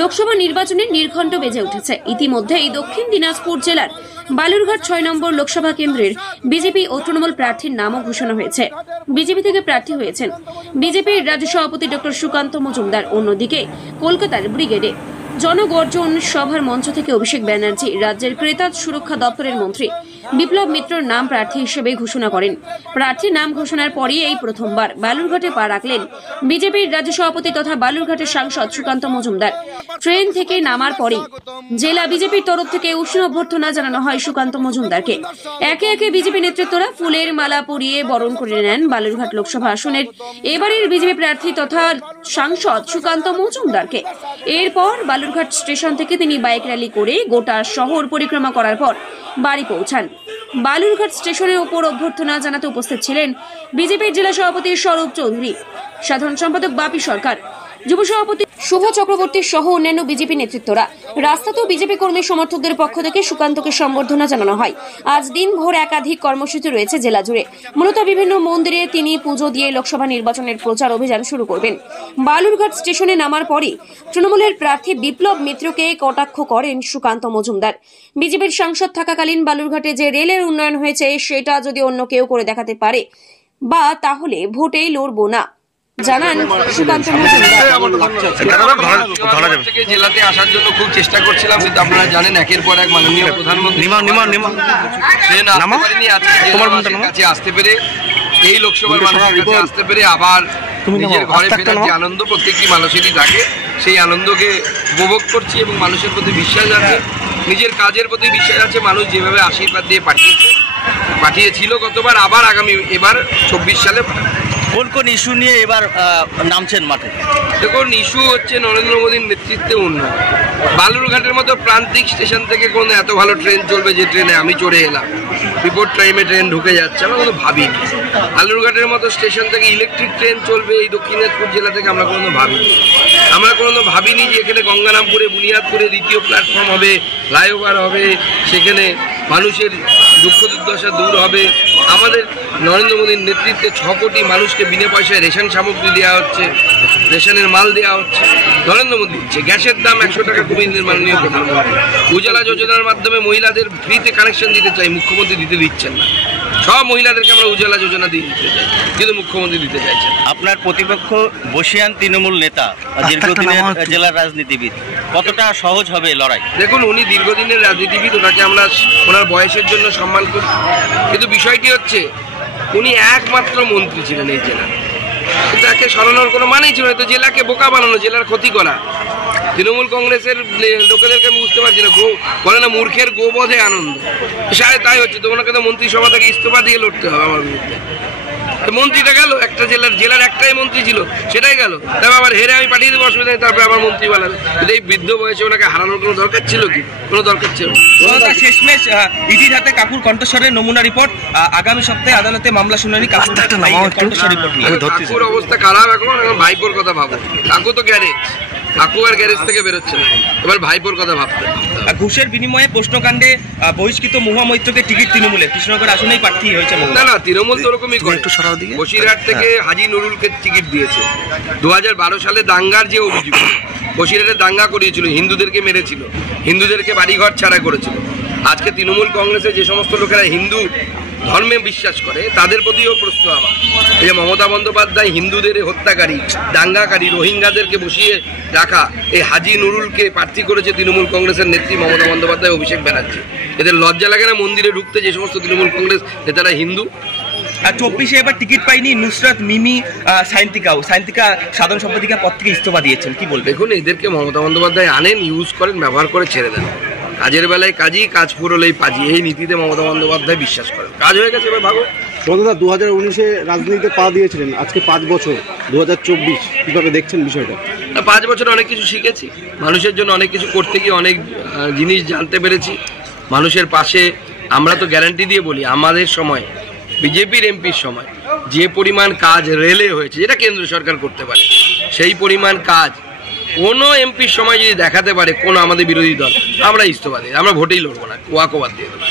লোকসভা নির্বাচনের নির্ঘণ্ট বেজে উঠেছে। ইতিমধ্যেই দক্ষিণ দিনাজপুর জেলার বালুরঘাট ৬ নম্বর লোকসভা কেন্দ্রের বিজেপি ও তৃণমূল প্রার্থীর নামও ঘোষণা হয়েছে। বিজেপি থেকে প্রার্থী হয়েছেন বিজেপির রাজ্য সভাপতি ডক্টর সুকান্ত মজুমদার। অন্যদিকে কলকাতার ব্রিগেডে জনগর্জন সভার মঞ্চ থেকে অভিষেক ব্যানার্জি রাজ্যের ক্রেতা সুরক্ষা দপ্তরের মন্ত্রী বিপ্লব মিত্রর নাম প্রার্থী হিসেবে ঘোষণা করেন। প্রার্থীর নাম ঘোষণার পরই এই প্রথমবার বালুরঘাটে পা রাখলেন বিজেপির রাজ্য সভাপতি তথা বালুরঘাটের সাংসদ সুকান্ত মজুমদার। ট্রেন থেকে নামার পরেই জেলা বিজেপির তরফ থেকে উষ্ণ অভ্যর্থনা জানানো হয় সুকান্ত মজুমদারকে। একে একে বিজেপি নেতৃত্বরা ফুলের মালা পরিয়ে বরণ করে নেন বালুরঘাট লোকসভা আসনের এবারের বিজেপি প্রার্থী তথা সাংসদ সুকান্ত মজুমদারকে। এরপর বালুরঘাট স্টেশন থেকে তিনি বাইক র্যালি করে গোটা শহর পরিক্রমা করার পর বাড়ি পৌঁছান। বালুরঘাট স্টেশনের উপর অভ্যর্থনা জানাতে উপস্থিত ছিলেন বিজেপির জেলা সভাপতি স্বরূপ চৌধুরী, সাধারণ সম্পাদক বাপি সরকার, যুব সভাপতি শুভ চক্রবর্তী সহ অন্যান্য বিজেপি নেতৃত্বরা। রাস্তাতেও বিজেপি কর্মী সমর্থকদের পক্ষ থেকে সুকান্তকে সম্বর্ধনা জানানো হয়। আজ দিনভর একাধিক কর্মসূচি রয়েছে জেলা জুড়ে। মূলত বিভিন্ন মন্দিরে তিনি পুজো দিয়ে লোকসভা নির্বাচনের প্রচার অভিযান শুরু করবেন। বালুরঘাট স্টেশনে নামার পরই তৃণমূলের প্রার্থী বিপ্লব মিত্রকে কটাক্ষ করেন সুকান্ত মজুমদার। বিজেপির সাংসদ থাকাকালীন বালুরঘাটে যে রেলের উন্নয়ন হয়েছে সেটা যদি অন্য কেউ করে দেখাতে পারে বা তাহলে ভোটেই লড়বো না জানান সুকান্ত মজুমদার। জেলাতে আসার জন্য খুব চেষ্টা করছিলাম, কিন্তু আপনারা জানেন একের পর এক মাননীয় প্রধানমন্ত্রী কাছে আসতে পেরে, এই লোকসভার মানুষের কাছে আসতে পেরে আবার নিজের ঘরে ফেরার যে আনন্দ প্রত্যেকটি মানুষেরই থাকে, সেই আনন্দকে উপভোগ করছি এবং মানুষের প্রতি বিশ্বাস আছে, নিজের কাজের প্রতি বিশ্বাস আছে। মানুষ যেভাবে আশীর্বাদ দিয়ে পাঠিয়েছিল গতবার, আবার আগামী এবার ২৪ সালে কোন কোন ইস্যু নিয়ে এবার নামছেন মাঠে? দেখুন, ইস্যু হচ্ছে নরেন্দ্র মোদীর নেতৃত্বে উন্নয়ন। বালুরঘাটের মতো প্রান্তিক স্টেশন থেকে কোনো এত ভালো ট্রেন চলবে যে ট্রেনে আমি চড়ে এলাম, বিপদ টাইমে ট্রেন ঢুকে যাচ্ছে, আমরা কোনো ভাবিনি। বালুরঘাটের মতো স্টেশন থেকে ইলেকট্রিক ট্রেন চলবে এই দক্ষিণ দিনাজপুর জেলা থেকে আমরা কোনো ভাবিনি। আমরা কোনো ভাবিনি যে এখানে গঙ্গারামপুরে বুনিয়াদপুরে দ্বিতীয় প্ল্যাটফর্ম হবে, ফ্লাইওভার হবে, সেখানে মানুষের দুঃখ দুর্দশা দূর হবে। আমাদের নরেন্দ্র মোদীর নেতৃত্বে ৬ কোটি মানুষকে বিনা পয়সায় রেশন সামগ্রী দেওয়া হচ্ছে, রেশনের মাল দেওয়া হচ্ছে, নরেন্দ্র মোদী দিচ্ছে। গ্যাসের দাম ১০০ টাকা কমিয়ে দিলেন মাননীয় প্রধানমন্ত্রী। উজালা যোজনার মাধ্যমে মহিলাদের ফ্রিতে কানেকশন দিতে চাই, মুখ্যমন্ত্রী দিতে দিচ্ছেন না। সব মহিলাদেরকে আমরা উজালা যোজনা দিয়ে দিতে চাই, কিন্তু মুখ্যমন্ত্রী দিতে চাইছেন। আপনার প্রতিপক্ষ বসিয়ান তৃণমূল নেতা, দীর্ঘদিনের জেলার রাজনীতিবিদ, কতটা সহজ হবে লড়াই? দেখুন, উনি দীর্ঘদিনের রাজনীতিবিদ, ওনাকে আমরা ওনার বয়সের জন্য সম্মান করি, কিন্তু বিষয়টি হচ্ছে উনি একমাত্র মন্ত্রী ছিলেন এই জেলার। তাকে সরানোর কোনো মানেই ছিল না, তো জেলাকে বোকা বানানো, জেলার ক্ষতি করা। তৃণমূল কংগ্রেসের লোকেদেরকে আমি বুঝতে পারছি না, বলে না মূর্খের গোবধে আনন্দ, সাড়ে তাই হচ্ছে। তো ওনাকে তো মন্ত্রিসভা থেকে ইস্তফা দিয়ে লড়তে হবে আমার বিরুদ্ধে। মন্ত্রীটা গেল, একটা জেলার একটাই মন্ত্রী ছিল, সেটাই গেল। তারপর আবার হেরে আমি পাঠিয়ে দেবো, অসুবিধা নেই, তারপরে আবার মন্ত্রী বানাবে। কিন্তু এই বৃদ্ধ বয়সে ওনাকে হারানোর কোনো দরকার ছিল কি? কোনো দরকার ছিল না। শেষমেশ ইডির হাতে কাকুর কণ্ঠস্বরের নমুনা রিপোর্ট, আগামী সপ্তাহে আদালতে মামলা শুনানি। কাকুর অবস্থা খারাপ, এখন ভাইপোর কথা ভাবো। কাকু তো গ্যারেজ, কাকু আর গ্যারেজ থেকে বেরোচ্ছে না, এবার ভাইপোর কথা ভাবতে। ঘুষের বিনিময়ে প্রশ্নকাণ্ডে বহিষ্কৃত মহুয়া মৈত্রকে টিকিট তৃণমূলে, কৃষ্ণনগর আসনেই প্রার্থী হয়েছে। না, তৃণমূল তো ওরকমই করে। বসিরহাট থেকে হাজি নুরুলকে টিকিট দিয়েছে। ২০১২ সালে দাঙ্গার যে অভিযোগ, বসিরহাটে দাঙ্গা করিয়েছিল, হিন্দুদেরকে মেরেছিল, হিন্দুদেরকে বাড়িঘর ছাড়া করেছিল। আজকে তৃণমূল কংগ্রেসে যে সমস্ত লোকেরা হিন্দু ধর্মে বিশ্বাস করে তাদের প্রতিও প্রশ্ন আমার। এই যে মমতা বন্দ্যোপাধ্যায় হিন্দুদের হত্যাকারী, দাঙ্গাকারী, রোহিঙ্গাদেরকে বসিয়ে রাখা এই হাজি নুরুলকে প্রার্থী করেছে তৃণমূল কংগ্রেসের নেত্রী মমতা বন্দ্যোপাধ্যায়, অভিষেক ব্যানার্জি। এদের লজ্জা লাগে না মন্দিরে ঢুকতে, যে সমস্ত তৃণমূল কংগ্রেস নেতারা হিন্দু? আর ২৪-এ এবার টিকিট পাইনি নুসরাত, মিমি, সায়ন্তিকা সাধারণ সম্পাদিকার পদ থেকে ইস্তফা দিয়েছেন, কি বলবেন? দেখুন, এদেরকে মমতা বন্দ্যোপাধ্যায় আনেন, ইউজ করেন, ব্যবহার করে ছেড়ে দেন। কাজের বেলায় কাজই, কাজ ফুরলেই পাজি, এই নীতিতে মমতা বন্দ্যোপাধ্যায় বিশ্বাস করেন। কাজ হয়ে গেছে, এবার ভাবো। সন্ধ্যা 2019-এ রাজনীতিতে পা দিয়েছিলেন, আজকে 5 বছর 2024, কিভাবে দেখছেন বিষয়টা? 5 বছর অনেক কিছু শিখেছি, মানুষের জন্য অনেক কিছু করতে গিয়ে অনেক জিনিস জানতে পেরেছি। মানুষের পাশে আমরা তো গ্যারান্টি দিয়ে বলি, আমাদের সময় বিজেপির এমপির সময় যে পরিমাণ কাজ রেলে হয়েছে, যেটা কেন্দ্র সরকার করতে পারে, সেই পরিমাণ কাজ কোনো এমপির সময় যদি দেখাতে পারে কোনো আমাদের বিরোধী দল, আমরা ইস্তফা দিই, আমরা ভোটেই লড়বো না, ওয়াকওভার দিয়ে দেবো।